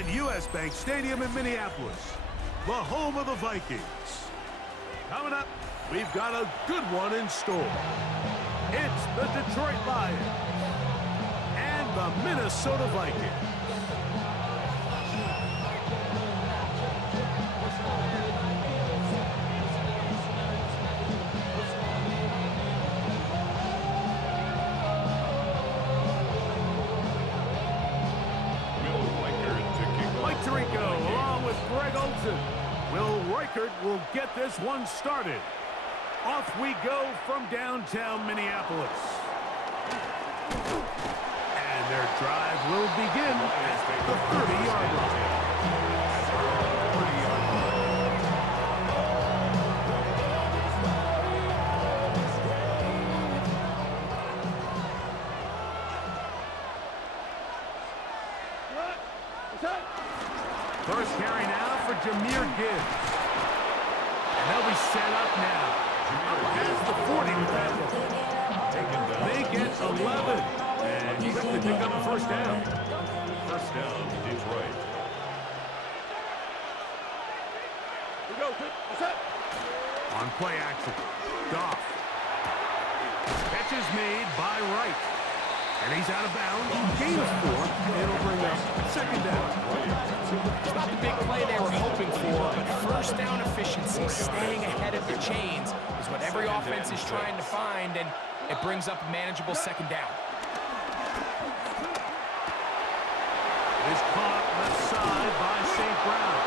And U.S. Bank Stadium in Minneapolis, the home of the Vikings. Coming up, we've got a good one in store. It's the Detroit Lions and the Minnesota Vikings. Will Reichert will get this one started. Off we go from downtown Minneapolis. And their drive will begin at the 30-yard line. First carry now for Jahmyr Gibbs. And they'll be set up now. Past the 40 with that one. They get 11. And quickly pick up a first down. First down, Detroit. On play action, Goff. Catch is made by Wright. And he's out of bounds. Gain of 4. It'll bring up second down. It's not the big play they were hoping for, but first down efficiency, staying ahead of the chains, is what every offense is trying to find, and it brings up a manageable second down. It is caught left side by St. Brown.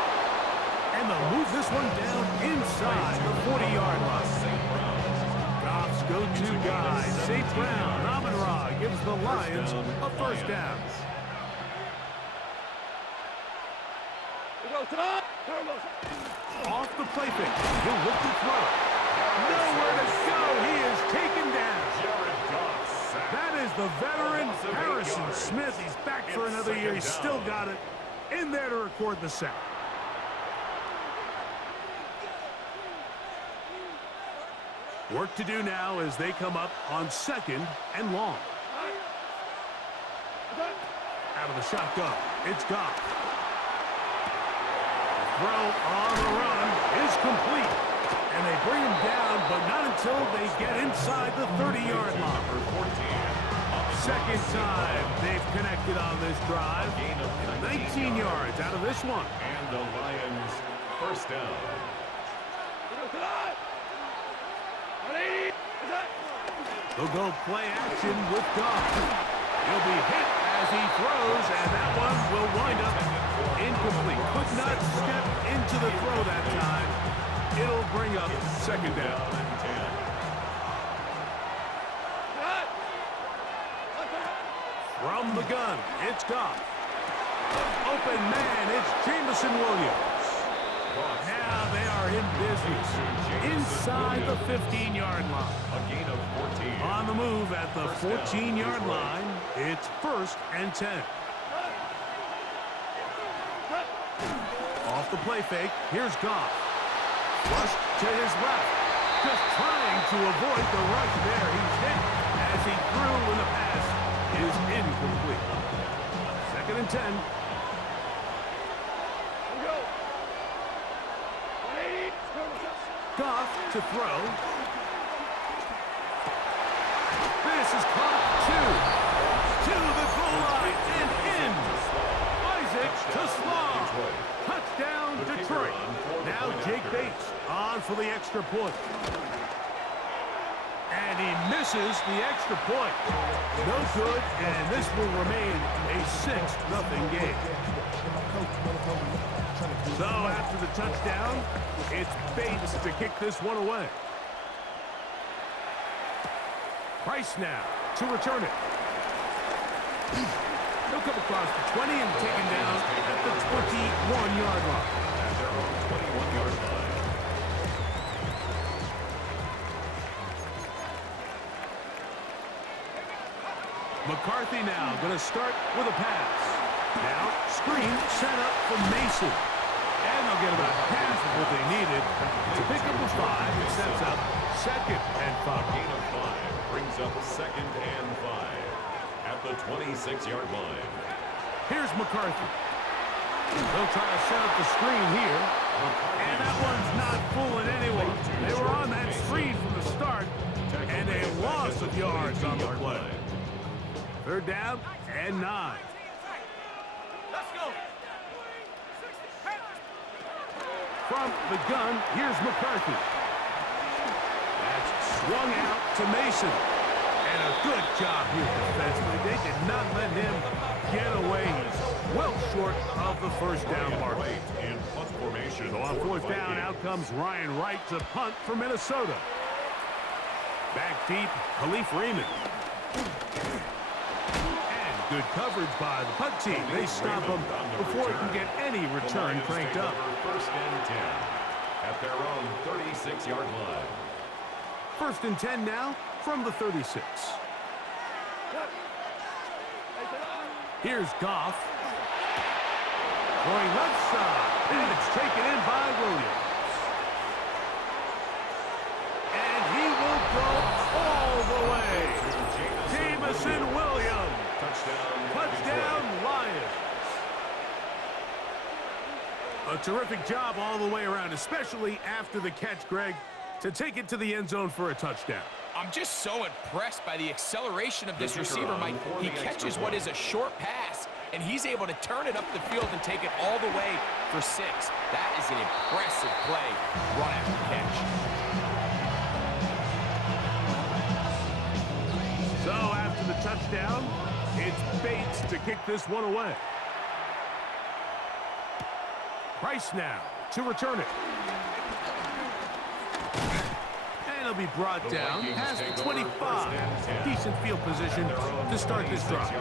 And they'll move this one down inside the 40-yard line. Goff's go-to guy, St. Brown. Amon-Ra gives the Lions a first down. Off the play fake. He'll look to throw. Nowhere to go. He is taken down. That is the veteran Harrison Smith. He's back for another year. He's still got it in there to record the sack. Work to do now as they come up on second and long. Out of the shotgun, it's Goff. Throw on the run is complete. And they bring him down, but not until they get inside the 30-yard line. Second time they've connected on this drive. 19 yards out of this one. And the Lions first down. They'll go play action with Goff. He'll be hit as he throws, and that one will wind up incomplete. Could not step into the throw that time. It'll bring up second down. From the gun, it's Goff. Open man, it's Jameson Williams. Now they are in business inside the 15-yard line. A gain of 14. On the move at the 14-yard line, it's first and 10. Off the play fake, here's Goff. Rushed to his left. Just trying to avoid the rush there. He's hit as he threw when the pass is incomplete. Second and 10. Goff to throw. This is caught to the goal line and in. Isaac to Slaw. Touchdown, Detroit. Now Jake Bates on for the extra point. And he misses the extra point. No good, and this will remain a 6-0 game. So after the touchdown, it's Bates to kick this one away. Price now to return it. He'll come across the 20 and taken down at the 21-yard line. At their own 21-yard line. McCarthy now going to start with a pass. Now, screen set up for Mason. And they'll get about half of what they needed to pick up a 5 and sets up second and 5. Gain of 5 brings up second and 5 at the 26-yard line. Here's McCarthy. They'll try to set up the screen here. And that one's not fooling anyone. They were on that screen from the start, and a loss of yards on the play. Third down and 9. Let's go. From the gun, here's McCarthy. That's swung out to Mason. And a good job here defensively. They did not let him get away. He's well short of the first down mark. In punt formation. So on fourth down, out comes Ryan Wright to punt for Minnesota. Back deep, Khalif Raymond. And good coverage by the punt team. They stop him before he can get any return cranked up. First and 10 at their own 36-yard line. First and 10 now from the 36. Here's Goff. Going left side. And it's taken in by Williams. And he will go all the way. Jamison Williams. Touchdown Lions. A terrific job all the way around, especially after the catch, Greg, to take it to the end zone for a touchdown. I'm just so impressed by the acceleration of this receiver, Mike. He catches what is a short pass, and he's able to turn it up the field and take it all the way for 6. That is an impressive play run after the catch. So after the touchdown, it's Bates to kick this one away. Price now to return it. And he'll be brought down past the 25. Decent field position to start this drive.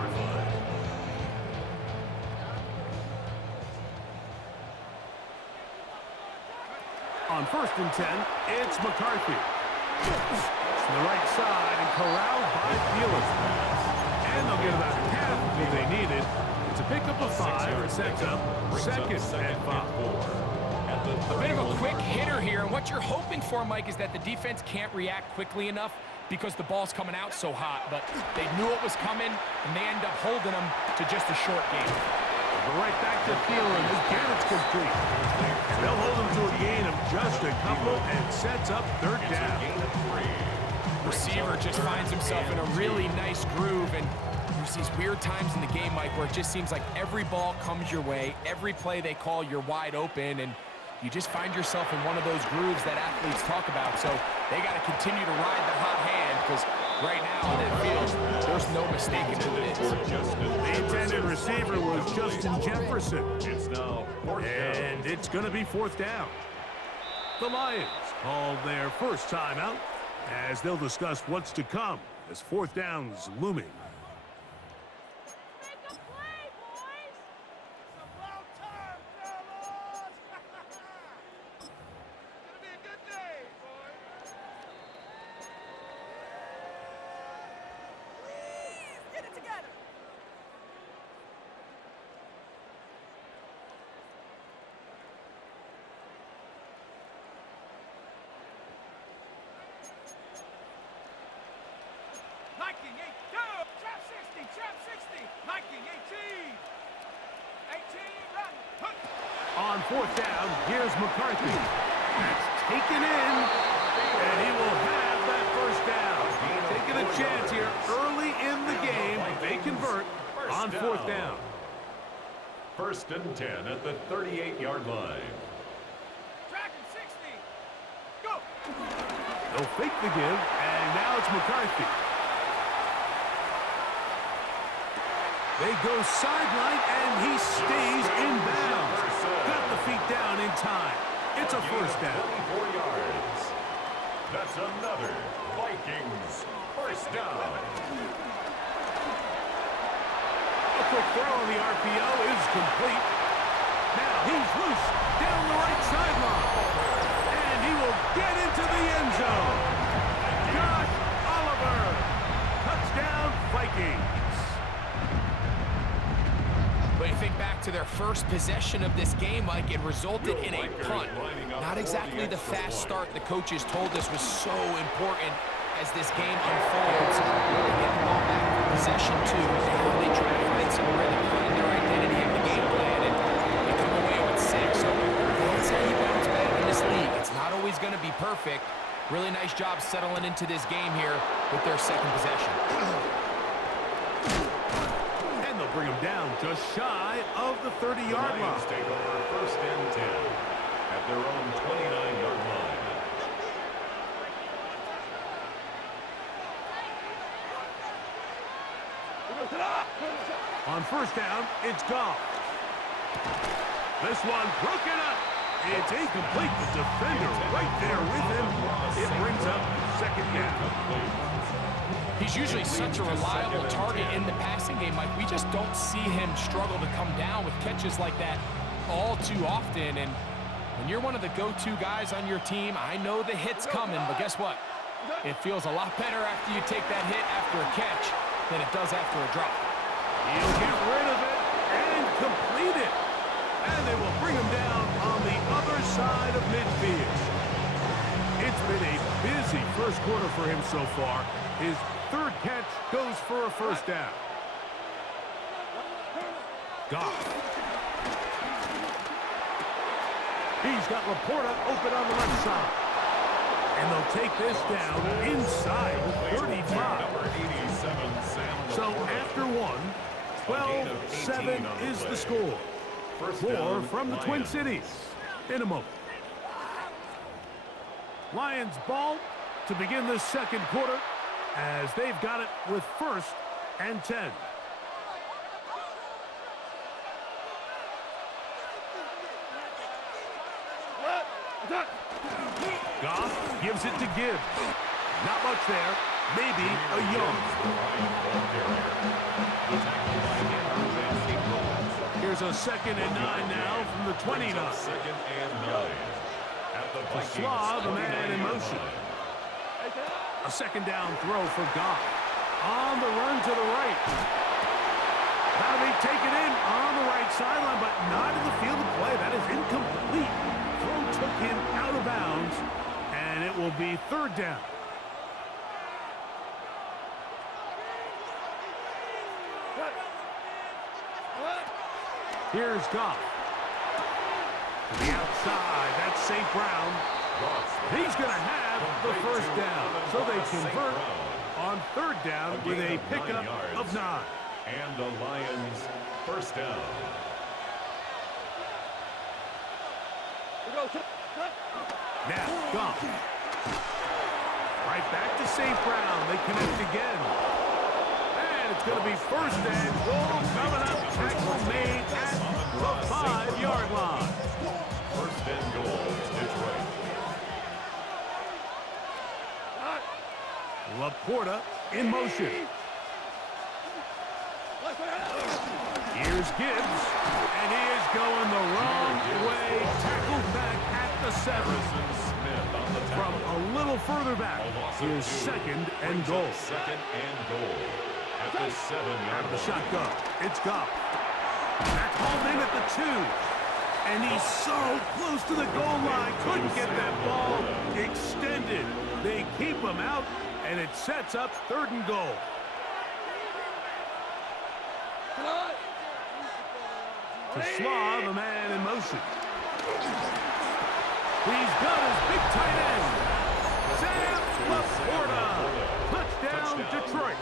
On first and 10, it's McCarthy. To the right side and corralled by Thielen. And they'll get about half of what they needed. It's a pickup of 5 and sets up second and 5. A bit of a quick hitter here, and what you're hoping for, Mike, is that the defense can't react quickly enough because the ball's coming out so hot, but they knew it was coming, and they end up holding them to just a short game. Right back to Thielen. Again, it's complete. They'll hold him to a gain of just a couple and sets up third down. Receiver just finds himself in a really nice groove, and there's these weird times in the game, Mike, where it just seems like every ball comes your way, every play they call, you're wide open, and you just find yourself in one of those grooves that athletes talk about. So they got to continue to ride the hot hand, because right now in that field, there's no mistaking who it is. The intended receiver was Justin Jefferson. It's now fourth down. And it's going to be fourth down. The Lions called their first timeout as they'll discuss what's to come as fourth down's looming. Viking 8, go! Trap 60, trap 60. Viking 18. 18, run. Hook. On fourth down, here's McCarthy. That's taken in, and he will have that first down. Taking a chance here early in the game. They convert on fourth down. First and 10 at the 38-yard line. Tracking 60. Go! They'll fake the give, and now it's McCarthy. They go sideline, and he stays in bounds. Got the feet down in time. It's a first down. 24 yards. That's another Vikings first down. A quick throw on the RPO is complete. Now he's loose down the right sideline. And he will get into the end zone. Josh Oliver. Touchdown, Vikings. But you think back to their first possession of this game, Mike, it resulted in a punt. Not exactly the fast start the coaches told us was so important as this game unfolds. They get the ball back for possession 2. Now they try to find some rhythm, find their identity in the game plan, and they going to be perfect. Really nice job settling into this game here with their second possession. And they'll bring him down just shy of the 30-yard line. Take over first and 10 at their own 29-yard line. On first down, it's Goff. This one broken up. It's incomplete. The defender right there with him. It brings up second down. He's usually such a reliable target in the passing game, Mike. We just don't see him struggle to come down with catches like that all too often. And when you're one of the go-to guys on your team, I know the hit's coming, but guess what? It feels a lot better after you take that hit after a catch than it does after a drop. He'll get rid of it and complete it. And they will bring him down on the other side of midfield. It's been a busy first quarter for him so far. His third catch goes for a first down. Goff. He's got Laporta open on the left side. And they'll take this down inside the 35. So after one, 12-7 is the score. More from the Twin Cities in a moment. Lions ball to begin the second quarter as they've got it with first and 10. Goff gives it to Gibbs. Not much there. Maybe a yard. Here's a 2nd and 9 now from the 29. Second and 9. At the Vikings, Slav, a man in motion. A second down throw for Goff. On the run to the right. That'll be taken in on the right sideline, but not in the field of play. That is incomplete. Throw took him out of bounds, and it will be third down. Here's Goff. To the outside, that's St. Brown. He's going to have the first down. So they convert on third down with a pickup of 9. And the Lions first down. Now, Goff. Right back to St. Brown. They connect again. And it's going to be first and goal coming up. Tackle made at the 5-yard line. First and goal, Detroit. Laporta in motion. Here's Gibbs, and he is going the wrong way. Tackled back at the 7. From a little further back, here's 2nd and goal. Second and goal at the 7-yard Out of the line. shotgun, it's Goff. That's hauled in at the 2. And he's so close to the goal line. Couldn't get that ball extended. They keep him out, and it sets up 3rd and goal. To Slav, a man in motion. He's got his big tight end. Sam Laporta. Touchdown, Detroit.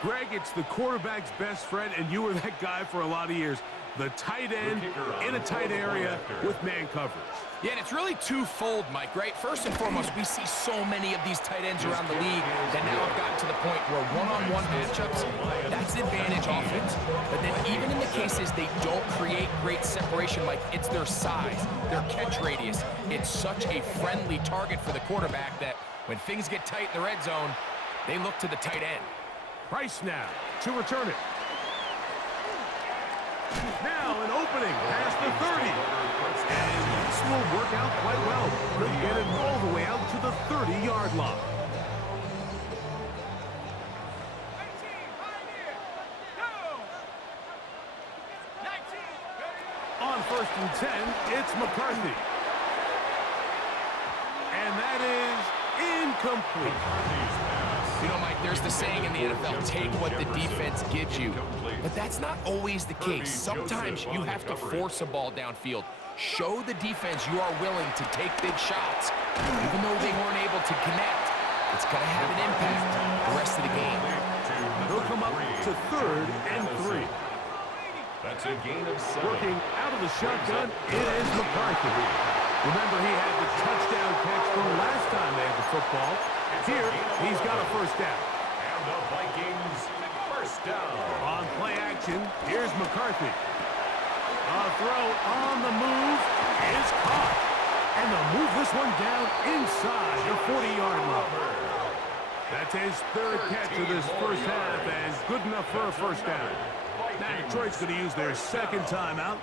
Greg, it's the quarterback's best friend, and you were that guy for a lot of years. The tight end in a tight area with man coverage. Yeah, and it's really twofold, Mike, right? First and foremost, we see so many of these tight ends around the league that now have gotten to the point where one-on-one matchups, that's advantage offense. But then even in the cases they don't create great separation, Mike, it's their size, their catch radius. It's such a friendly target for the quarterback that when things get tight in the red zone, they look to the tight end. Price now to return it. Now an opening past the 30. And this will work out quite well. They'll get it all the way out to the 30-yard line. 18, pioneer. Go. 19, ready. On 1st and 10, it's McCarthy. And that is incomplete. You know, Mike, there's the saying in the NFL, take what the defense gives you. But that's not always the case. Sometimes you have to force a ball downfield. Show the defense you are willing to take big shots. Even though they weren't able to connect, it's going to have an impact the rest of the game. They'll come up to 3rd and 3. That's a gain of 7. Working out of the shotgun, it is McCarthy. Remember, he had the touchdown catch from last time they had the football. Here, he's got a first down. And the Vikings, first down. On play action, here's McCarthy. A throw on the move is caught. And they'll move this one down inside the 40-yard line. That's his 3rd catch of this first half, and good enough for a first down. Now Detroit's going to use their 2nd timeout.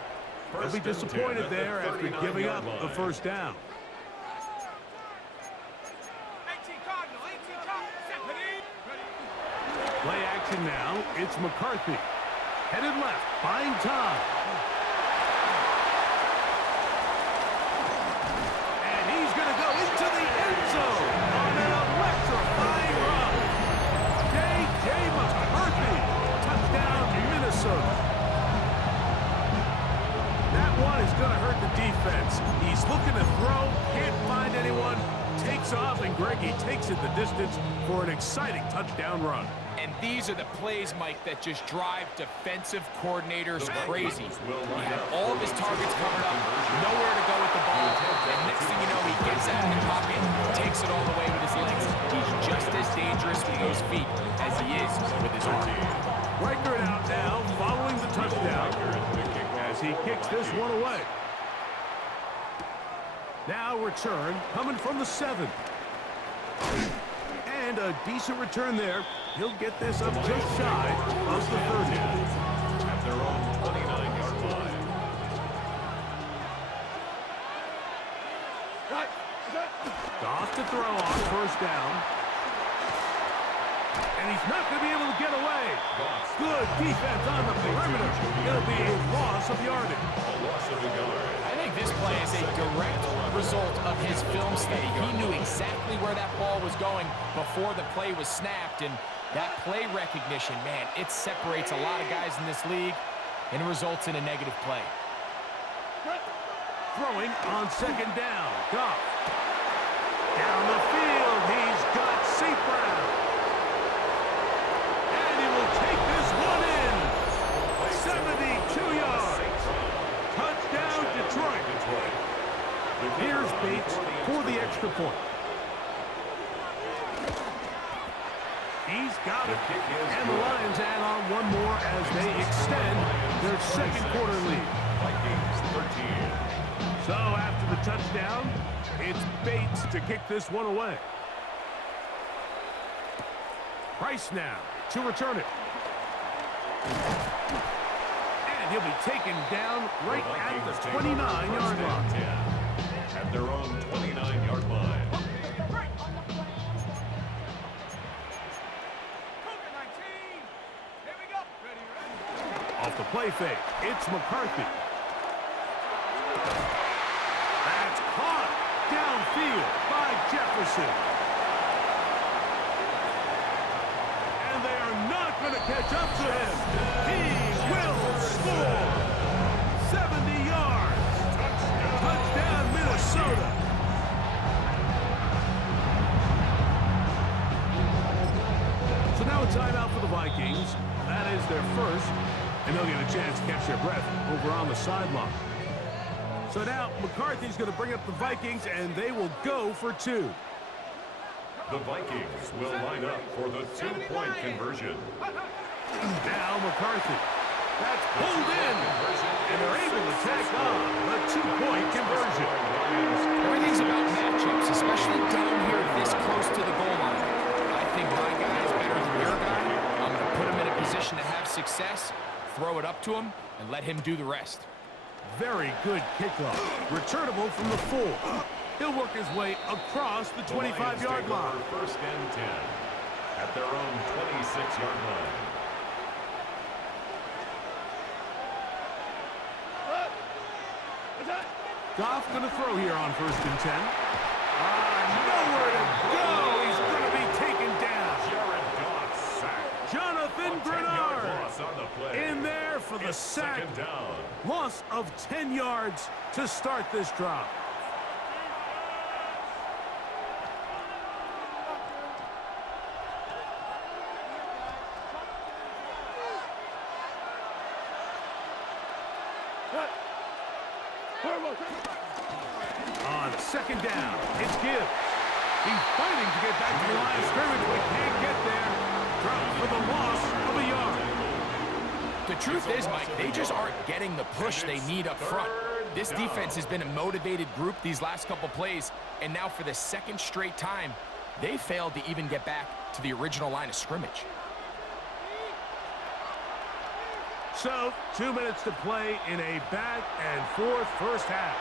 They'll be disappointed there after giving up the first down. 18 Cardinal, 18 Cardinal, set, ready? Play action now. It's McCarthy. Headed left, buying time. And he's going to go into the end zone on an electrifying run. J.J. McCarthy. Touchdown, Minnesota. That one is going to hurt the defense. He's looking to throw, can't find anyone, takes off, and Greggy takes it the distance for an exciting touchdown run. And these are the plays, Mike, that just drive defensive coordinators crazy. He had all of his targets covered up, nowhere to go with the ball, and next thing you know, he gets out in the pocket, takes it all the way with his legs. He's just as dangerous with those feet as he is with his arm. Riker out now, following the touchdown, as he kicks this one away. Now return, coming from the 7. And a decent return there. He'll get this up just shy of the 30. At their own 29-yard line. Goff to throw on first down. And he's not going to be able to get away. Good defense on the perimeter. It'll be a loss of yardage. A loss of a yard. I think this play is a direct result of his film study. He knew exactly where that ball was going before the play was snapped, and that play recognition, man, it separates a lot of guys in this league, and it results in a negative play. Throwing on 2nd down. Goff. Down the field, he's got St. Brown. And he will take this one in. 72 yards. Touchdown, Detroit. Here's Bates for the extra point. He's got it. And the Lions add on one more as they extend their 2nd quarter lead. Vikings 13. So after the touchdown, it's Bates to kick this one away. Price now to return it. And he'll be taken down right at the 29-yard line. At their own 29-yard line. Cougar 19. Here we go. Ready? Off the play fake, it's McCarthy. That's caught downfield by Jefferson. And they are not going to catch up to him. He will score. 70 yards. Touchdown, Minnesota. So now a timeout for the Vikings. That is their first, and they'll get a chance to catch their breath over on the sideline. So now McCarthy's going to bring up the Vikings, and they will go for 2. The Vikings will line up for the 2-point conversion. Now McCarthy. That's pulled in, and they're able to tack on the 2-point conversion. Everything's about matchups, especially down here this close to the goal line. I think my guy is better than your guy. I'm going to put him in a position to have success, throw it up to him, and let him do the rest. Very good kickoff. Returnable from the 4. He'll work his way across the 25-yard line. First and 10 at their own 26-yard line. Goff going to throw here on 1st and 10. Nowhere to go. He's going to be taken down. Jared Goff sacked. Jonathan Grenard on the play. in there for the sack. Second down. Loss of 10 yards to start this drive. On second down, it's Gibbs. He's fighting to get back to the line of scrimmage, but can't get there. Dropped for the loss of a yard. The truth is, Mike, they just aren't getting the push they need up front. This defense has been a motivated group these last couple plays, and now for the second straight time, they failed to even get back to the original line of scrimmage. So, 2 minutes to play in a back-and-forth first half.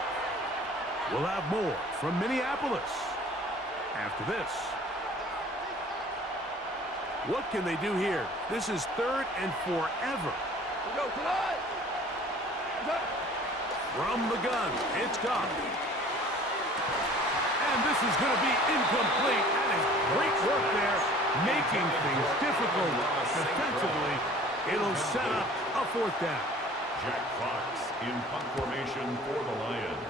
We'll have more from Minneapolis after this. What can they do here? This is 3rd and forever. From the gun, it's gone. And this is going to be incomplete. That is great work there, making things difficult defensively. It'll set up a 4th down. Jack Fox in punt formation for the Lions.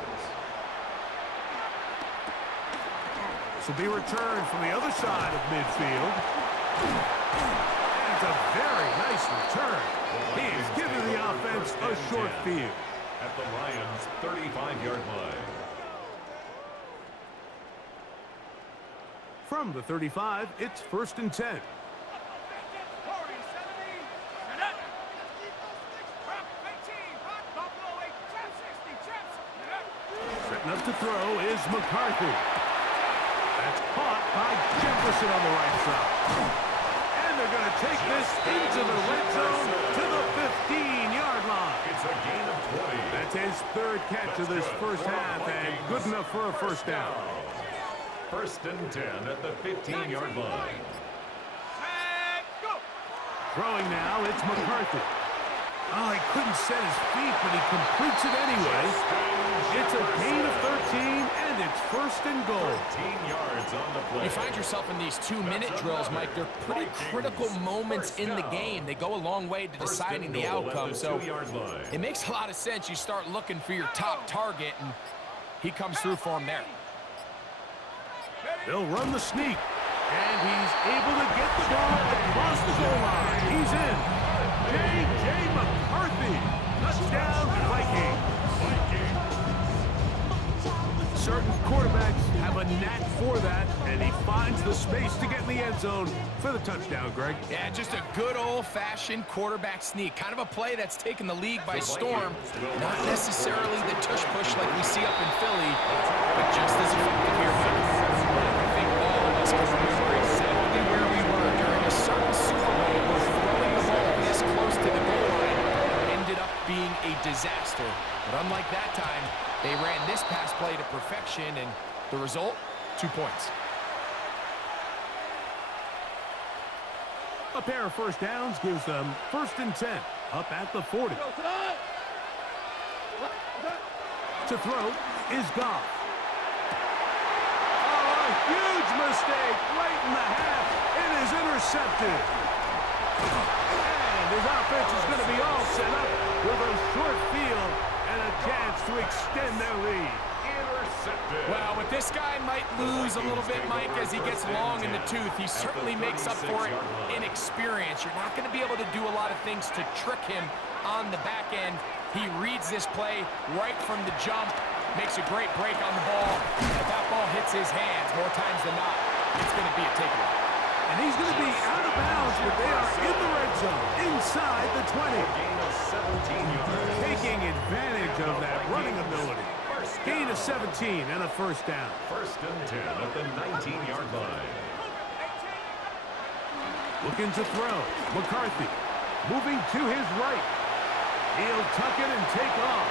This will be returned from the other side of midfield. And it's a very nice return. He is giving the offense a short field. At the Lions' 35-yard line. From the 35, it's 1st and 10. 40, 70, and up. From 18, hot Buffalo 8, trap 60, traps, and up. Setting up to throw is McCarthy. That's caught by Jefferson on the right side. And they're going to take this into the red zone to the 15-yard line. It's a gain of 20. That's his 3rd catch of this first half, and good enough for a first down. 1st and 10 at the 15-yard line. And go. Throwing now, it's McCarthy. Oh, he couldn't set his feet, but he completes it anyway. It's a gain of 13, and it's 1st and goal. 13 yards on the play. You find yourself in these 2-minute drills, Mike. They're pretty critical moments in the game. They go a long way to deciding the outcome, so it makes a lot of sense. You start looking for your top target, and he comes through for him there. They'll run the sneak, and he's able to get the ball across the goal line. He's in. J.J. McCarthy. Touchdown, Vikings. Certain quarterbacks have a knack for that, and he finds the space to get in the end zone for the touchdown, Greg. Yeah, just a good old-fashioned quarterback sneak. Kind of a play that's taken the league by storm. Not necessarily the tush-push like we see up in Philly, but just as effective here, Mike. I think all of us can remember exactly where we were during a certain Super Bowl where throwing the ball this close to the goal line ended up being a disaster. But unlike that time, they ran this pass play to perfection, and the result, 2 points. A pair of first downs gives them 1st and 10, up at the 40. To throw is Goff. Oh, a huge mistake right in the half. It is intercepted. And his offense is going to be all set up with a short field and a chance to extend their lead. Intercepted. Well, but this guy might lose a little bit, Mike, as he gets long in the tooth. He certainly makes up for it in experience. You're not going to be able to do a lot of things to trick him on the back end. He reads this play right from the jump, makes a great break on the ball. If that ball hits his hands more times than not, it's going to be a takeaway. And he's going to be out of bounds, but they are in the red zone, inside the 20. Gain of 17 yards. Taking advantage of that running ability. Gain of 17 and a first down. 1st and 10 at the 19-yard line. Looking to throw. McCarthy moving to his right. He'll tuck it and take off.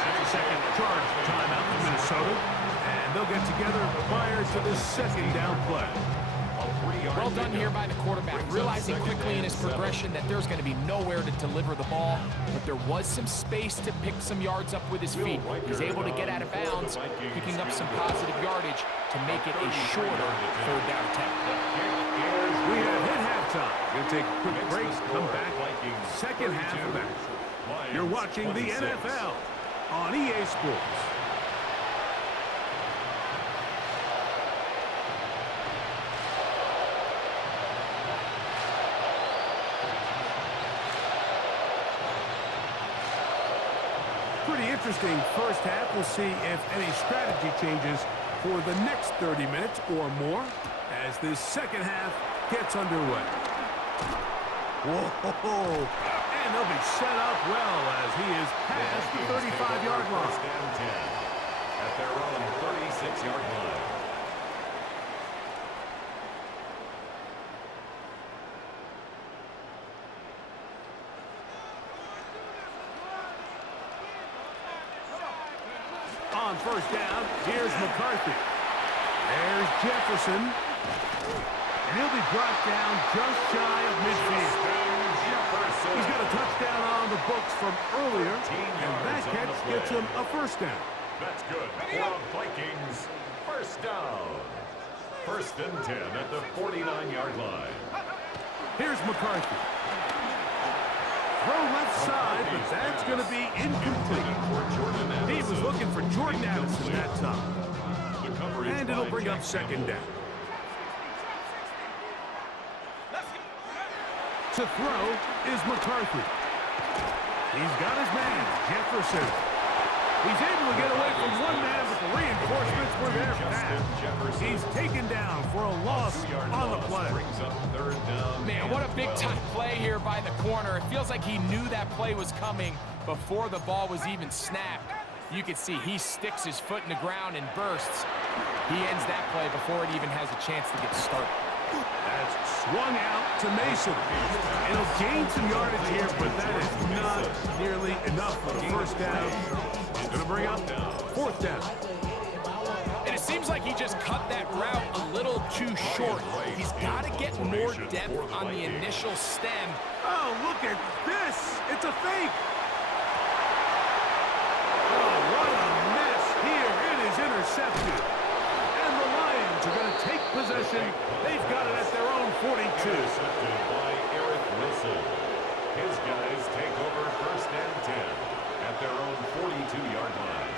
That's a second charge timeout for Minnesota. And they'll get together prior to the 2nd down play. Well done here by the quarterback, realizing quickly in his progression that there's going to be nowhere to deliver the ball, but there was some space to pick some yards up with his feet. He's able to get out of bounds, picking up some positive yardage to make it a shorter 3rd down attempt. We have hit halftime. halftime. Going to take a quick Makes break, the come score back, Vikings second half of 32, action. Lions You're watching 26. the NFL on EA Sports. Pretty interesting first half. We'll see if any strategy changes for the next 30 minutes or more as this second half gets underway. Whoa! And they'll be set up well as he is past the 35-yard line. First and 10 at their own 36-yard line. On first down, here's McCarthy. There's Jefferson. And he'll be brought down just shy of midfield. He's got a touchdown on the books from earlier, and that catch gets him a first down. That's good for the Vikings. First down. First and 10 at the 49-yard line. Here's McCarthy. Throw left side, but that's going to be incomplete. He was looking for Jordan Addison that time. And it'll bring up second down. To throw is McCarthy. He's got his man, Jefferson. He's able to get away from one man, but the reinforcements were there fast. He's taken down for a loss on the play. Man, what a big-time play here by the corner. It feels like he knew that play was coming before the ball was even snapped. You can see he sticks his foot in the ground and bursts. He ends that play before it even has a chance to get started. That's swung out to Mason. It'll gain some yardage here, but that is not nearly enough for the first down. It's going to bring up fourth down. And it seems like he just cut that route a little too short. He's got to get more depth on the initial stem. Oh, look at this. It's a fake. Oh, what a mess here. It is intercepted. And the Lions are going to take possession. They've got it at their own 42. Intercepted by Eric Wilson. His guys take over first and 10 at their own 42-yard line.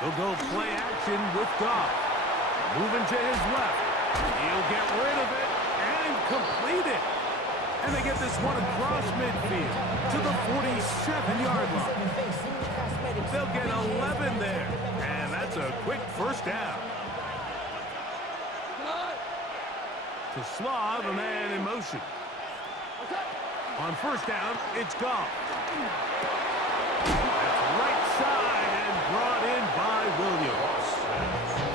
He'll go play action with Goff. Moving to his left. He'll get rid of it and complete it. And they get this one across midfield to the 47-yard line. They'll get 11 there. And that's a quick first down. To Slav, a man in motion. On first down, it's Goff. That's right side and brought in by Williams.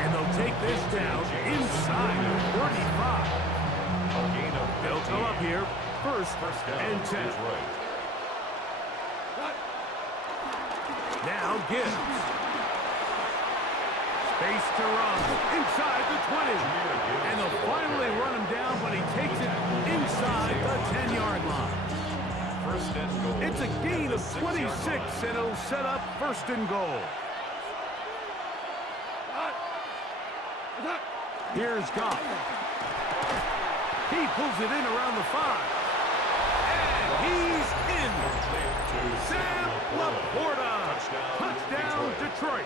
And they'll take this down inside the 35. A gain of 15. They'll come up here first down and 10. is right. Now Gibbs. Space to run inside the 20. And they'll finally run him down, but he takes it inside the 10-yard line. First and goal. It's a gain of 26, and it'll set up first and goal. Here's Goff. He pulls it in around the 5. And he's in. Sam Laporta. Touchdown, Detroit.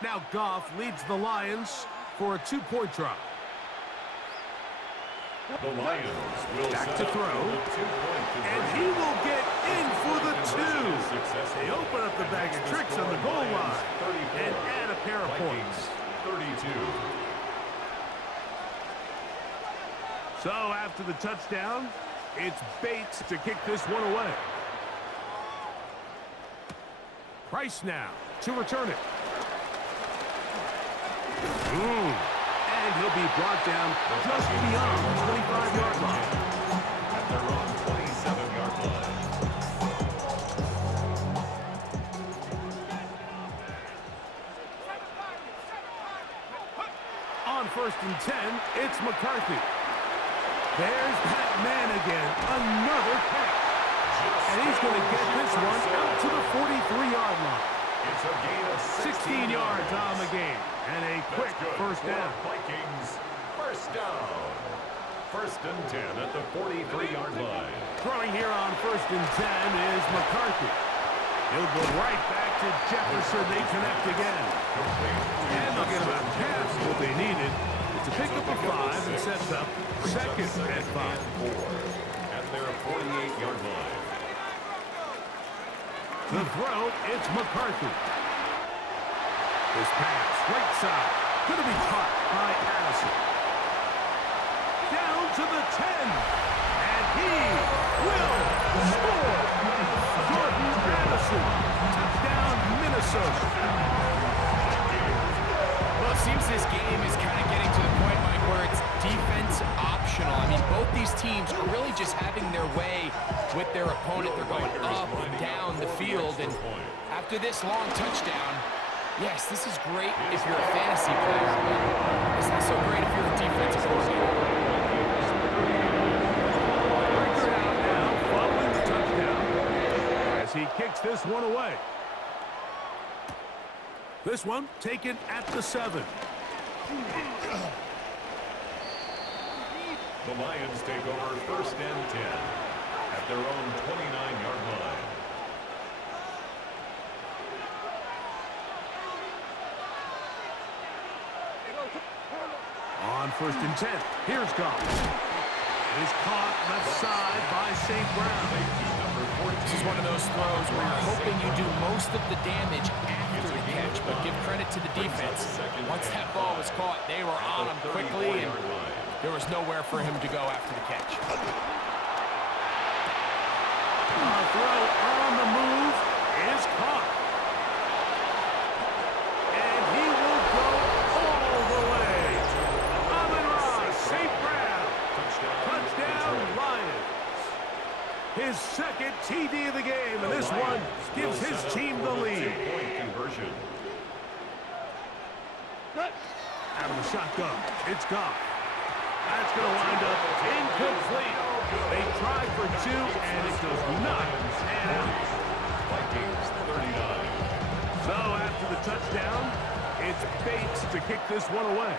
Now Goff leads the Lions for a 2-point try. The Lions will Back set to up throw. for the 2-point And he conversion. will get in for the 2. Successful. They open up the bag of tricks on the goal line and add a pair of points. 32. So after the touchdown, it's Bates to kick this one away. Price now to return it. And he'll be brought down just beyond the 25-yard line. At their own 27-yard line. On first and 10, it's McCarthy. There's that man again. Another catch. And he's going to get this one out to the 43-yard line. It's a gain of 16 yards on the game. And a quick first down. Vikings, first down. First and 10 at the 43-yard line. Throwing here on first and 10 is McCarthy. He'll go right back to Jefferson. They connect again. And they'll get about half what they needed. It's a pickup of 5 and sets up second and 5. At their 48-yard line. The throw, it's McCarthy. This pass, right side, going to be caught by Addison. Down to the 10, and he will score. Jordan Addison, touchdown Minnesota. Well, it seems this game is kind of getting to the point, Mike, where it's defense optional. I mean, both these teams are really just having their way with their opponent. They're going up and down the field, and after this long touchdown, yes, this is great if you're a fantasy player, but it's not so great if you're a defensive coordinator. Record out now following the touchdown as he kicks this one away. This one taken at the 7. The Lions take over first and 10 at their own 29-yard line. On first and 10, here's Goff. It is caught left side by St. Brown. This is one of those throws where you're hoping you do most of the damage after the catch, but give credit to the defense. Once that ball was caught, they were on him quickly, and there was nowhere for him to go after the catch. A throw on the move is caught. And he will go all the way. Amon-Ra St. Brown. Touchdown Lions. His second TD of the game, and this one gives his team the lead. Conversion. Out of the shotgun, it's Goff. That's going to wind up incomplete. They try for 2, and it does not pan out. Vikings 39. So after the touchdown, it's Bates to kick this one away.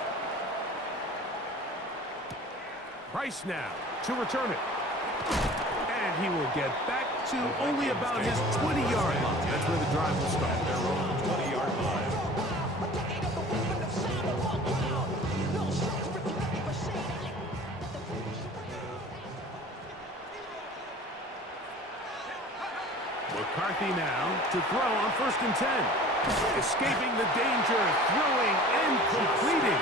Price now to return it. And he will get back to only about his 20-yard line. That's where the drive will start. Their own 20-yard line. McCarthy now to throw on first and 10. Escaping the danger, throwing and completing.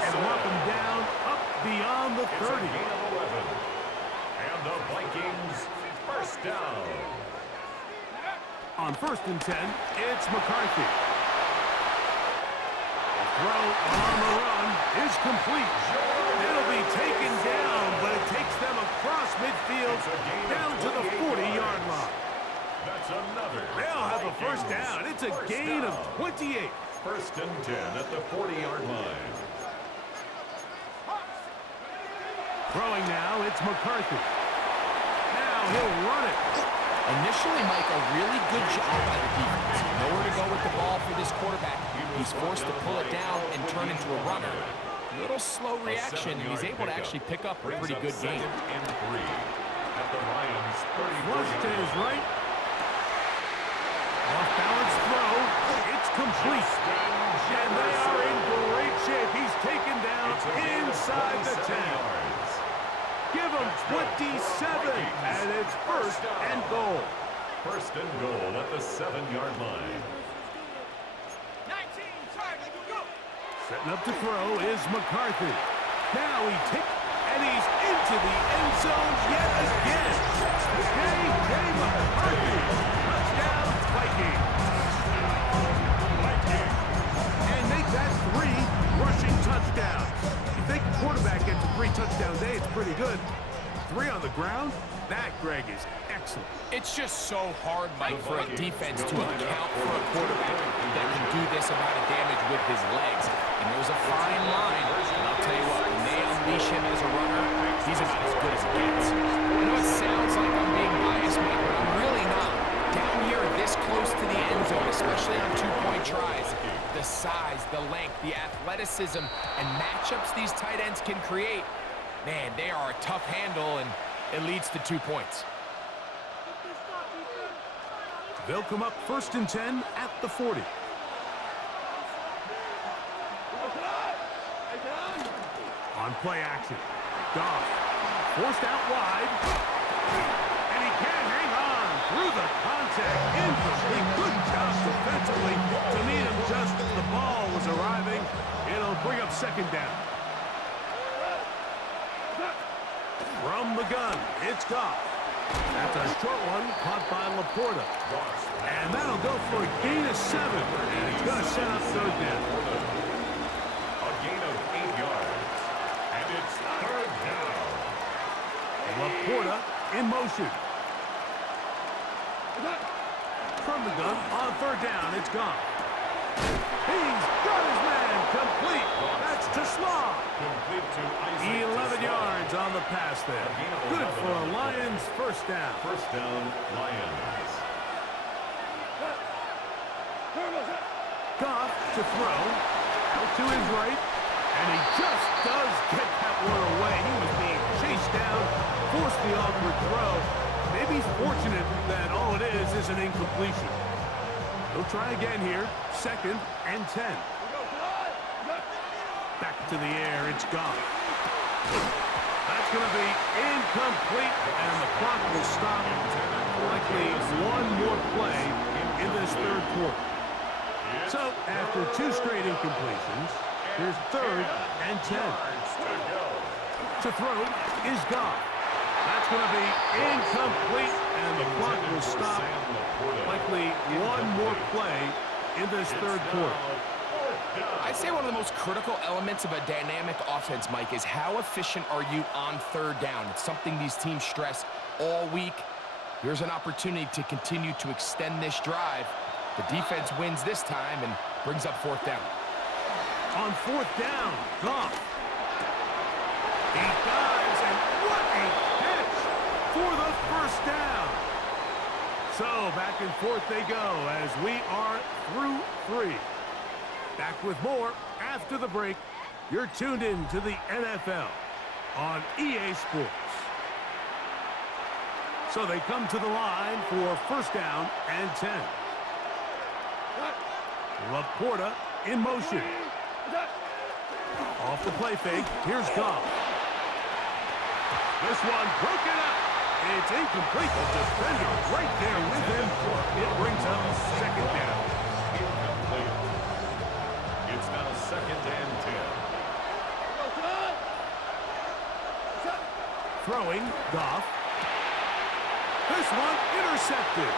And walk him down up beyond the 30. And the Vikings first down. On first and 10, it's McCarthy. The throw on the run is complete. It'll be taken down, but it takes them across midfield down to the 40-yard line. That's another. They'll have a first down. It's a gain of 28. First and 10 at the 40-yard line. Throwing now, it's McCarthy. Now he'll run it. Initially, Mike, a really good job by the defense. Nowhere to go with the ball for this quarterback. He's forced to pull it down and turn into a runner. Little slow reaction, and he's able to actually pick up a pretty good game. And 3 at the Lions 34. Flush to his right. Off-balance throw. It's complete. And they are in great shape. He's taken down inside the 10. Give him 27, and it's first and goal. First and goal at the 7-yard line. 19, target, go! Setting up to throw is McCarthy. Now he takes, and he's into the end zone yet again. J.J. McCarthy. Touchdown, Vikings. And make that 3 rushing touchdowns. You think a quarterback gets a 3 touchdown day, it's pretty good. 3 on the ground? That, Greg, is excellent. It's just so hard, Mike, for a defense to account for a quarterback that can do this amount of damage with his legs. And there's a fine line. And I'll tell you what, when they unleash him as a runner, he's about as good as it gets. I know it sounds like I'm being biased, Mike, but I'm really not. Down here, this close to the end zone, especially on two-point tries, the size, the length, the athleticism, and matchups these tight ends can create, man, they are a tough handle, and it leads to 2 points. They'll come up 1st and 10 at the 40. On play action, Goff forced out wide, and he can't hang on through the contact. Incomplete. Good job defensively to meet him just as the ball was arriving. It'll bring up 2nd down. From the gun, it's Goff. That's a short one caught by Laporta. And that'll go for a gain of 7. And it's going to set up 3rd down. A gain of 8 yards. And it's 3rd down. Laporta in motion. From the gun on 3rd down, it's Goff. He's got his man complete. That's to Slaw. Complete to Isaac. 11 yards on the pass there. Good for a Lions 1st down. 1st down, Lions. Goff to throw. Out to his right. And he just does get that one away. He was being chased down. Forced the awkward throw. Maybe he's fortunate that all it is an incompletion. He'll try again here. 2nd and 10. Back to the air, it's Goff. That's going to be incomplete, and the clock will stop. Likely one more play in this 3rd quarter. So, after 2 straight incompletions, here's 3rd and 10. To throw is Goff. That's going to be incomplete, and the clock will stop. Likely one more play in this 3rd quarter. I'd say one of the most critical elements of a dynamic offense, Mike, is how efficient are you on 3rd down. It's something these teams stress all week. Here's an opportunity to continue to extend this drive. The defense wins this time and brings up 4th down. On 4th down, Goff. He dives, and what a catch for the 1st down. So back and forth they go as we are through 3. Back with more after the break. You're tuned in to the NFL on EA Sports. So they come to the line for 1st down and 10. Laporta in motion. Off the play fake, here's Goff. This one broken up. It's incomplete. The defender right there with him. It brings up 2nd down. Incomplete. It's now 2nd and 10. Throwing, Goff. This one intercepted.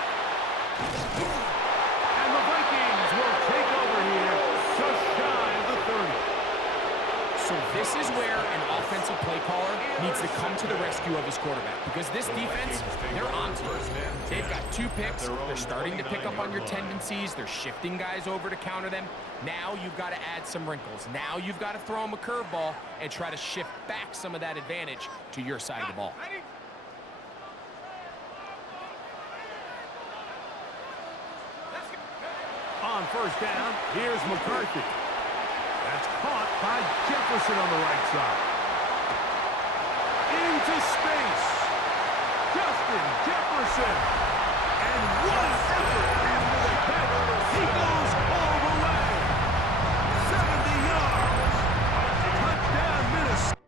And the Vikings will take over here just shy of the 30. So this is where an offensive play caller needs to come to the rescue of his quarterback, because this defense, they're on to it. They've got 2 picks. They're starting to pick up on your tendencies. They're shifting guys over to counter them. Now you've got to add some wrinkles. Now you've got to throw them a curveball and try to shift back some of that advantage to your side of the ball. On 1st down, here's McCarthy. That's caught by Jefferson on the right side. Into space. Justin Jefferson. And what an effort after the catch. He goes all the way. 70 yards. Touchdown, Minnesota.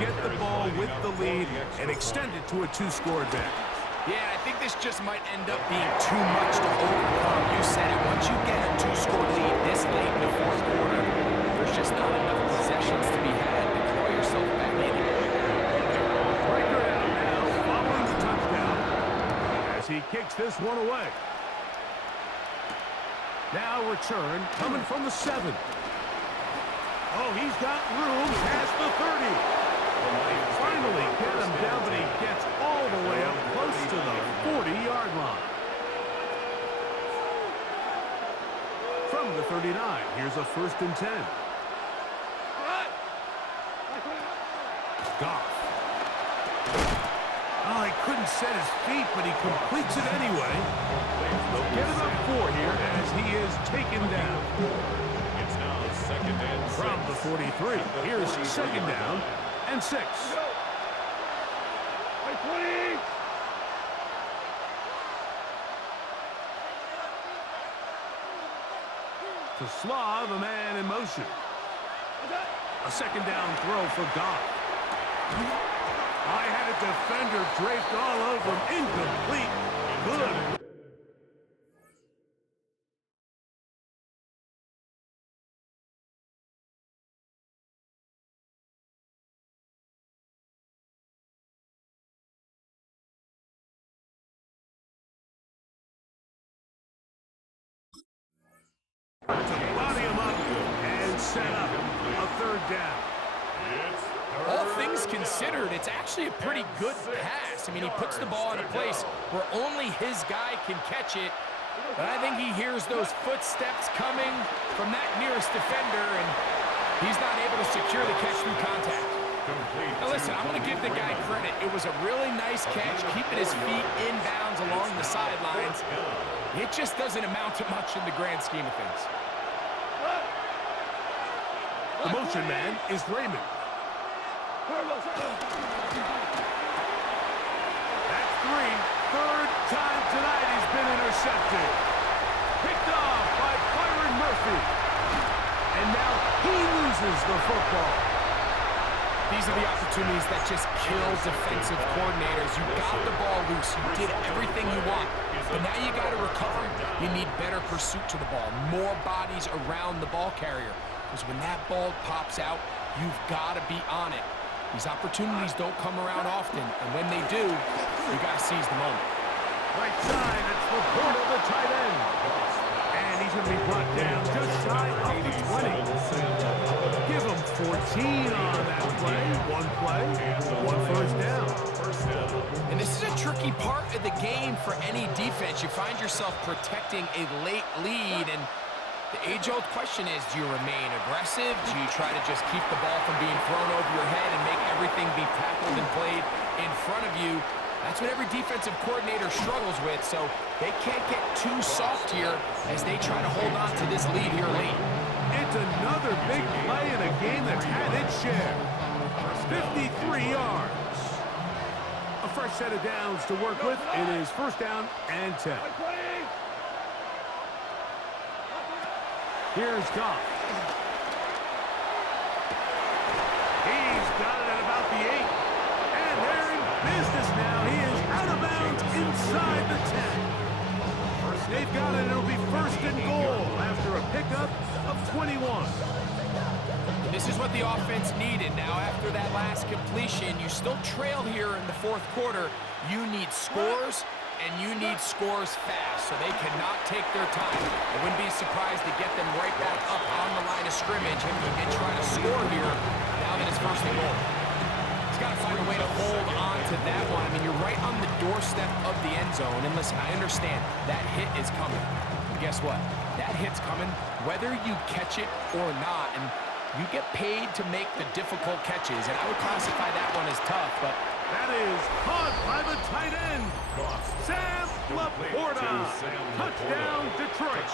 get the ball with the lead and extend it to a two-score advantage. Yeah, I think this just might end up being too much to overcome. You said it. Once you get a two-score lead this late in the fourth quarter, there's just not enough possessions to be had to claw yourself back in it. Breaker out now, following the touchdown, as he kicks this one away. Now return, coming from the 7. Oh, he's got room past the 30. They finally get him down, but he gets all the way up close to the 40-yard line. From the 39, here's a 1st and 10. Goff. Oh, he couldn't set his feet, but he completes it anyway. They'll get it up 4 here as he is taken down. It's now 2nd and 6. From the 43, here's 2nd down and 6. To Slav, a man in motion. A 2nd down throw for Goff. I had a defender draped all over him. Incomplete. Good. To body him up and set up a 3rd down. All things considered, it's actually a pretty good pass. I mean, he puts the ball in a place where only his guy can catch it. But I think he hears those footsteps coming from that nearest defender, and he's not able to secure the catch through contact. Now listen, I'm going to give the guy credit. It was a really nice catch, keeping his feet in bounds along the sidelines. It just doesn't amount to much in the grand scheme of things. The motion man is Raymond. That's 3. 3rd time tonight he's been intercepted. Picked off by Byron Murphy. And now he loses the football. These are the opportunities that just kill defensive coordinators. You got the ball loose. You did everything you want. But now you got to recover. You need better pursuit to the ball. More bodies around the ball carrier. Because when that ball pops out, you've got to be on it. These opportunities don't come around often. And when they do, you got to seize the moment. Right side, it's the Laporta, the tight end. And he's going to be brought down just shy of the 20. Give him 14 on that play. 1 first down. And this is a tricky part of the game for any defense. You find yourself protecting a late lead, and the age-old question is, do you remain aggressive? Do you try to just keep the ball from being thrown over your head and make everything be tackled and played in front of you? That's what every defensive coordinator struggles with, so they can't get too soft here as they try to hold on to this lead here late. It's another big play in a game that's had its share. 53 yards. A fresh set of downs to work with. It is 1st down and 10. Here's Goff. He's got it at about the 8. And they're in business now. He is out of bounds inside the 10. They've got it. It'll be 1st and goal after a pickup of 21. This is what the offense needed. Now, after that last completion, you still trail here in the 4th quarter. You need scores, and you need scores fast, so they cannot take their time. I wouldn't be surprised to get them right back up on the line of scrimmage and try to score here now that it's 1st and goal. He's got to find a way to hold on to that one. I mean, you're right on the doorstep of the end zone, and listen, I understand that hit is coming. But guess what? That hit's coming whether you catch it or not, and you get paid to make the difficult catches, and I would classify that one as tough, but that is caught by the tight end, Sam Laporta. Touchdown, Detroit.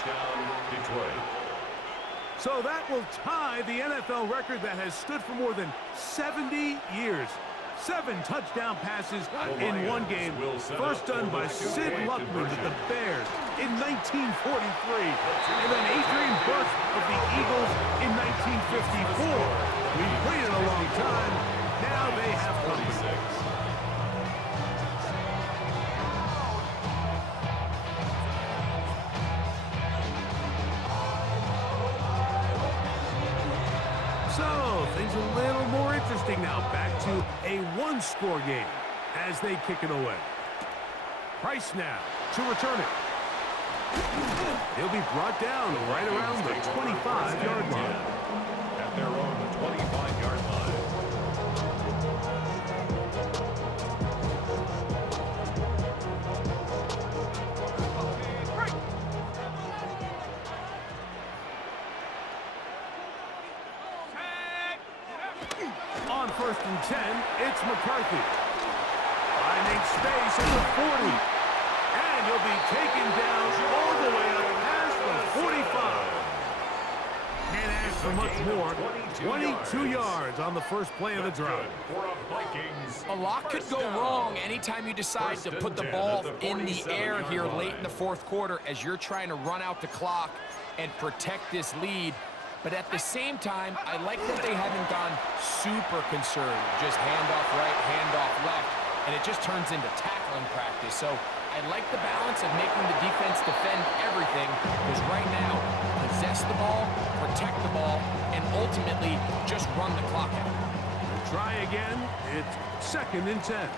So that will tie the NFL record that has stood for more than 70 years. 7 touchdown passes in one game. First done by Sid Luckman with the Bears in 1943. And then Adrian Burke of the Eagles in 1954. We've waited a long time. Now they a little more interesting now. Back to a one-score game as they kick it away. Price now to return it. He'll be brought down right around the 25-yard line. At their own 25-yard line. On 1st and 10, it's McCarthy. Finding space at the 40. And he'll be taken down all the way up past the 45. Can't ask for much more. 22 yards on the first play of the drive. A lot could go wrong anytime you decide to put the ball in the air here late in the fourth quarter as you're trying to run out the clock and protect this lead. But at the same time, I like that they haven't gone super conservative. Just handoff right, handoff left, and it just turns into tackling practice. So I like the balance of making the defense defend everything, because right now, possess the ball, protect the ball, and ultimately just run the clock out. Try again. It's 2nd and 10. Let's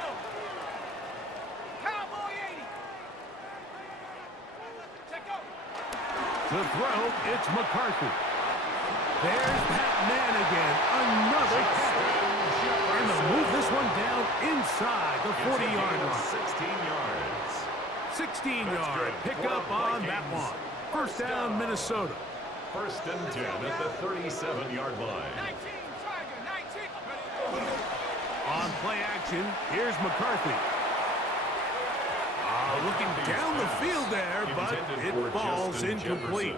go. Cowboy 80. Check out. To throw, it's McCarthy. There's that man again. Another catch. And they'll move this one down inside the 40-yard line. 16 yards. 16-yard pickup on that one. First down, Minnesota. 1st and 10 at the 37-yard line. 19, Tiger, 19. On play action, here's McCarthy. Looking down the field there, but it falls incomplete.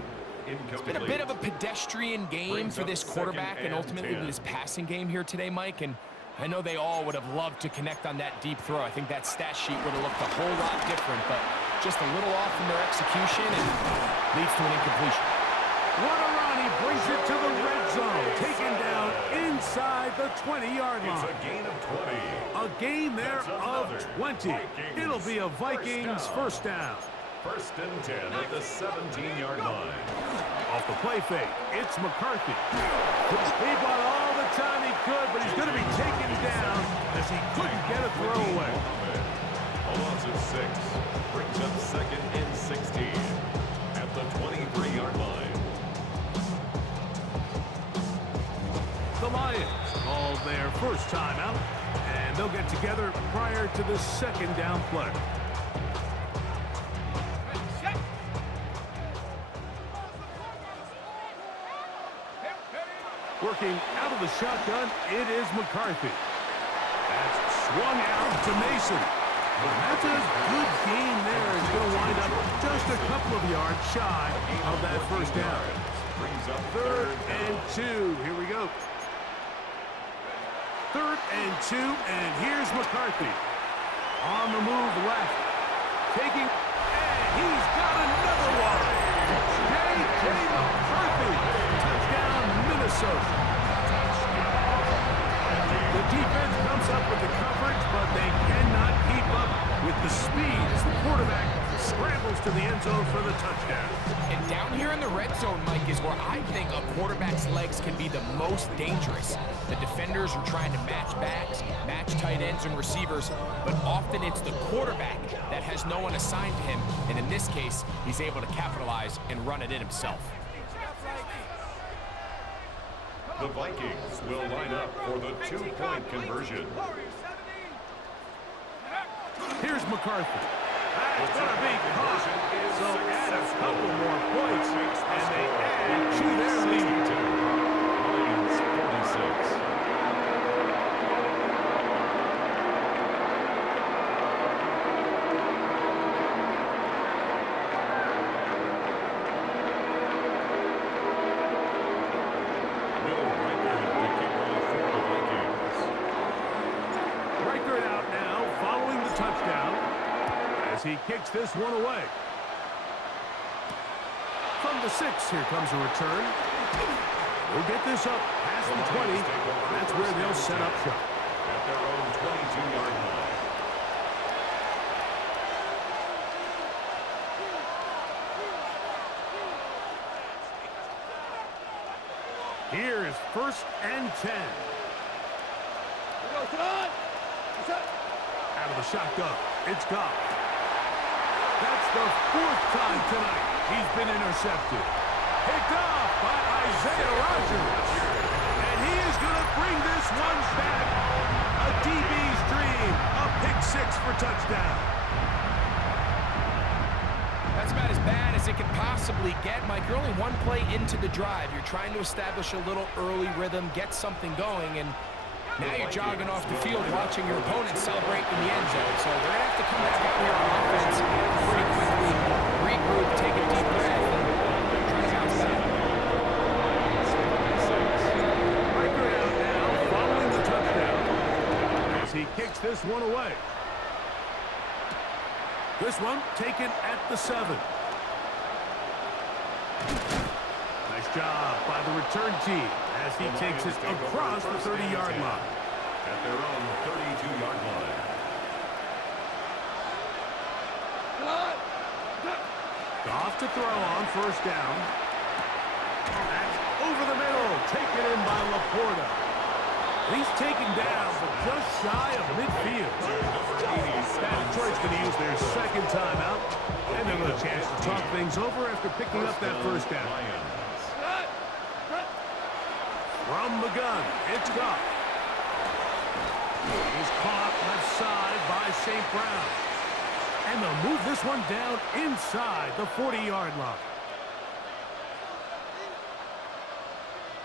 It's been a bit of a pedestrian game for this quarterback and ultimately this passing game here today, Mike. And I know they all would have loved to connect on that deep throw. I think that stat sheet would have looked a whole lot different, but just a little off in their execution and leads to an incompletion. He brings it to the red zone, taken down inside the 20-yard line. It's a gain of 20. A gain there of 20. It'll be a Vikings first down. 1st and 10 at the 17-yard line. Off the play fake, it's McCarthy. He bought all the time he could, but he's going to be taken down as he couldn't get a throw away. A loss of 6 brings up 2nd and 16 at the 23-yard line. The Lions called their first timeout, and they'll get together prior to the 2nd down play. Working out of the shotgun, it is McCarthy. That's swung out to Mason. That's a good gain there. It's going to wind up just a couple of yards shy of that first down. 3rd and 2. Here we go. 3rd and 2, and here's McCarthy. On the move left. Taking, and he's got another one. J.J. McCarthy. Touchdown, Minnesota. The defense comes up with the coverage, but they cannot keep up with the speed as the quarterback scrambles to the end zone for the touchdown. And down here in the red zone, Mike, is where I think a quarterback's legs can be the most dangerous. The defenders are trying to match backs, match tight ends and receivers, but often it's the quarterback that has no one assigned to him, and in this case, he's able to capitalize and run it in himself. The Vikings will line up for the 2-point conversion. Here's McCarthy. That's going to be caught. So add a couple more points, and they add to their lead. Lions 46. He kicks this one away. From the 6, here comes a return. We'll get this up past the 20. That's where they'll set up shop. At their own 22-yard line. First and 10. Out of the shotgun, it's Goff. That's the 4th time tonight he's been intercepted. Picked off by Isaiah Rodgers. And he is going to bring this one back. A DB's dream. A pick 6 for touchdown. That's about as bad as it can possibly get, Mike. You're only one play into the drive. You're trying to establish a little early rhythm, get something going, and now you're jogging off the field watching your opponent celebrate in the end zone. So they're going to have to come back out here on offense pretty quickly, regroup, take a deep breath, and try to bounce back. Record out now following the touchdown as he kicks this one away. This one taken at the 7. Nice job by the return team as he takes it across the 30-yard line. At their own 32-yard line. Goff to throw on first down. That's over the middle, taken in by Laporta. He's taken down, but just shy of midfield. Detroit's going to use their second timeout, and they'll get a chance to talk things over after picking up that first down. From the gun, it's Goff. He's caught left side by St. Brown. And they'll move this one down inside the 40-yard line.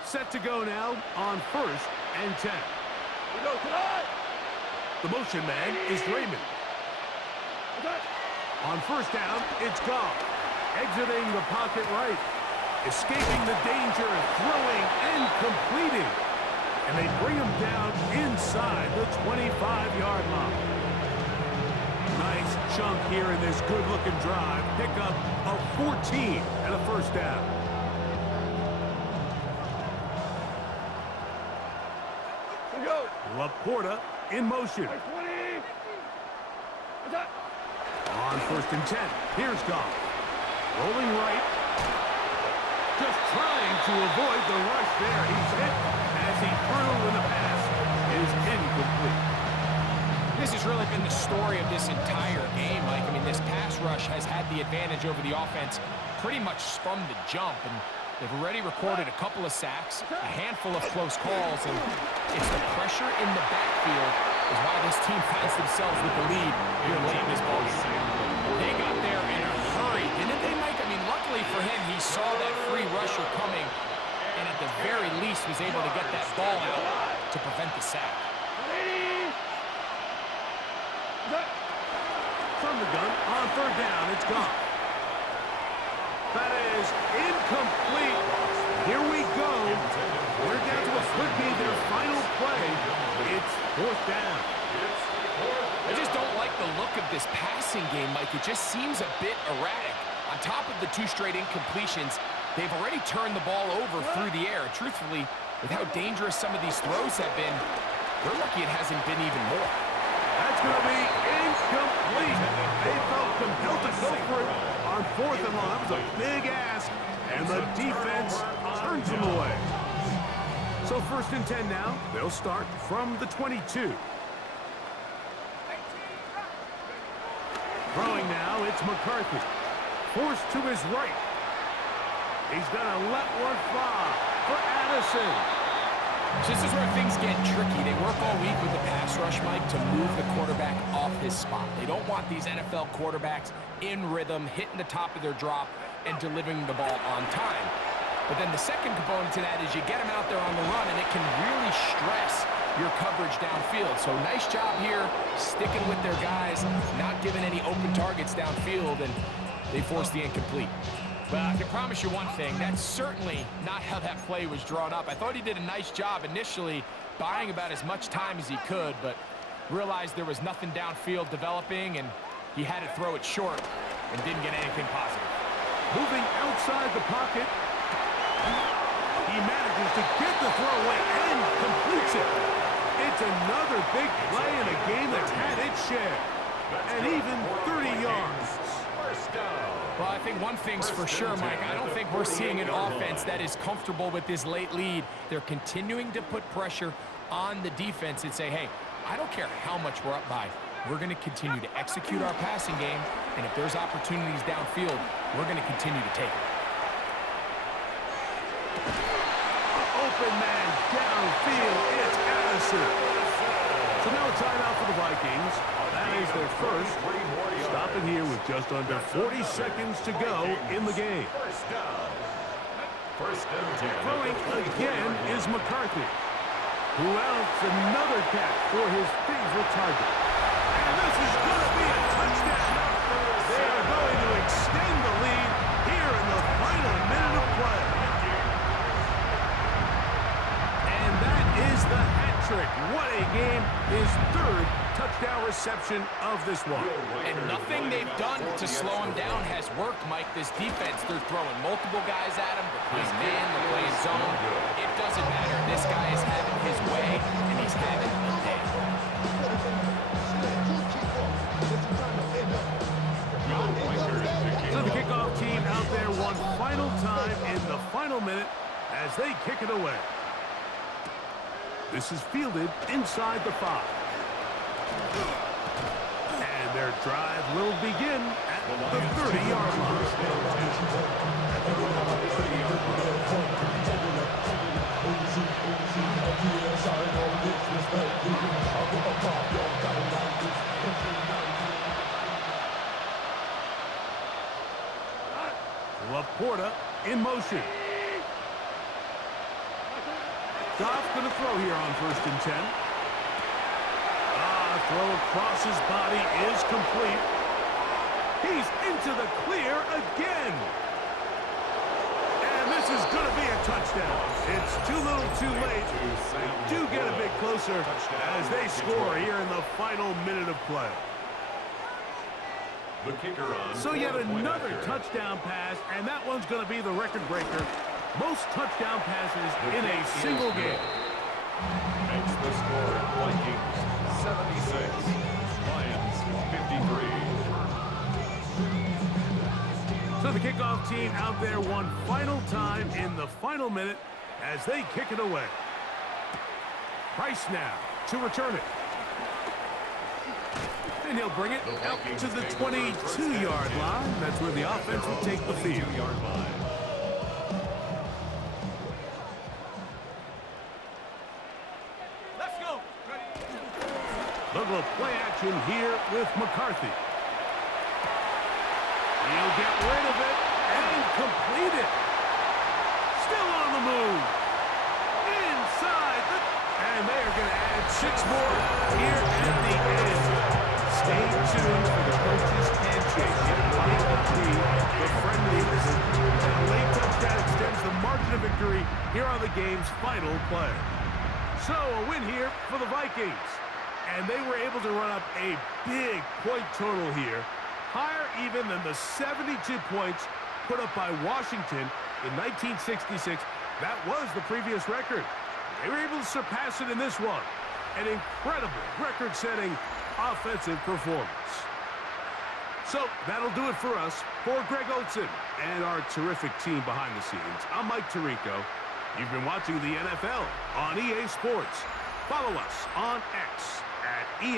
Set to go now on first and 10. The motion man is Raymond. On first down, it's Goff. Exiting the pocket right. Escaping the danger, throwing and completing. And they bring him down inside the 25-yard line. Nice chunk here in this good-looking drive. Pick up a 14 and a first down. Laporta in motion. On first and 10, here's Goff. Rolling right. Just trying to avoid the rush there. He's hit as he threw when the pass is incomplete. This has really been the story of this entire game, Mike. I mean, this pass rush has had the advantage over the offense pretty much from the jump, and they've already recorded a couple of sacks, a handful of close calls, and it's the pressure in the backfield is why this team finds themselves with the lead here late in this ballgame. They got there in a hurry, didn't they, Mike? I mean, luckily for him, he saw that free rusher coming, and at the very least was able to get that ball out to prevent the sack. From the gun, on third down, it's Goff. That is incomplete. Here we go. We're down to what could be their final play. It's fourth down. I just don't like the look of this passing game, Mike. It just seems a bit erratic. On top of the 2 straight incompletions, they've already turned the ball over through the air. Truthfully, with how dangerous some of these throws have been, they're lucky it hasn't been even more. That's going to be incomplete. They felt compelled to go for it on fourth and long. That was a big ask, and the defense turns them away. So first and 10 now. They'll start from the 22. Throwing now, it's McCarthy. Forced to his right. He's going to let one fly for Addison. This is where things get tricky. They work all week with the pass rush, Mike, to move the quarterback off his spot. They don't want these NFL quarterbacks in rhythm, hitting the top of their drop, and delivering the ball on time. But then the second component to that is you get them out there on the run, and it can really stress your coverage downfield. So nice job here, sticking with their guys, not giving any open targets downfield, and they force the incomplete. Well, I can promise you one thing, that's certainly not how that play was drawn up. I thought he did a nice job initially buying about as much time as he could, but realized there was nothing downfield developing, and he had to throw it short and didn't get anything positive. Moving outside the pocket, he manages to get the throw away and completes it. It's another big play in a game that's had its share, and even 30 yards. down. Well, I think one thing's for sure, Mike. I don't think we're seeing an offense that is comfortable with this late lead. They're continuing to put pressure on the defense and say, hey, I don't care how much we're up by. We're going to continue to execute our passing game, and if there's opportunities downfield, we're going to continue to take them. Open man downfield. It's Addison. So now a timeout for the Vikings. That is their first. Stopping here with just under 40 seconds to go in the game. First down. First and 10. Throwing again is McCarthy, who outs another catch for his favorite target. And this is going to be a touchdown. They are going to extend the lead here in the final minute of play. And that is the hat trick. What a game. His third touchdown reception of this one. And nothing they've done to slow him down has worked, Mike. This defense, they're throwing multiple guys at him. They're playing man, they're playing zone. It doesn't matter. This guy is having his way, and he's having a day. So the kickoff team out there one final time in the final minute as they kick it away. This is fielded inside the 5. And their drive will begin at the 30-yard line. Laporta in motion. Goff going to throw here on 1st and 10. Throw across his body is complete. He's into the clear again. And this is going to be a touchdown. It's too little too late. They do get a bit closer as they score here in the final minute of play. The kicker on. So yet another touchdown pass, and that one's going to be the record breaker. Most touchdown passes in a single game. Makes the score Vikings 76, Lions 53. So the kickoff team out there one final time in the final minute as they kick it away. Price now to return it. And he'll bring it out to the 22-yard line. That's where the offense will take the field. Let's go. Ready? Look at play action here with McCarthy. He'll get rid of it and complete it. Still on the move. Inside the... And they are going to add 6 more here at the end. Stay tuned for the coach's handshake. It might not be the friendliest. And a late touchdown extends the margin of victory here on the game's final play. So a win here for the Vikings. And they were able to run up a big point total here. Higher even than the 72 points put up by Washington in 1966. That was the previous record. They were able to surpass it in this one. An incredible record-setting offensive performance. So that'll do it for us. For Greg Olson and our terrific team behind the scenes, I'm Mike Tirico. You've been watching the NFL on EA Sports. Follow us on X at EA.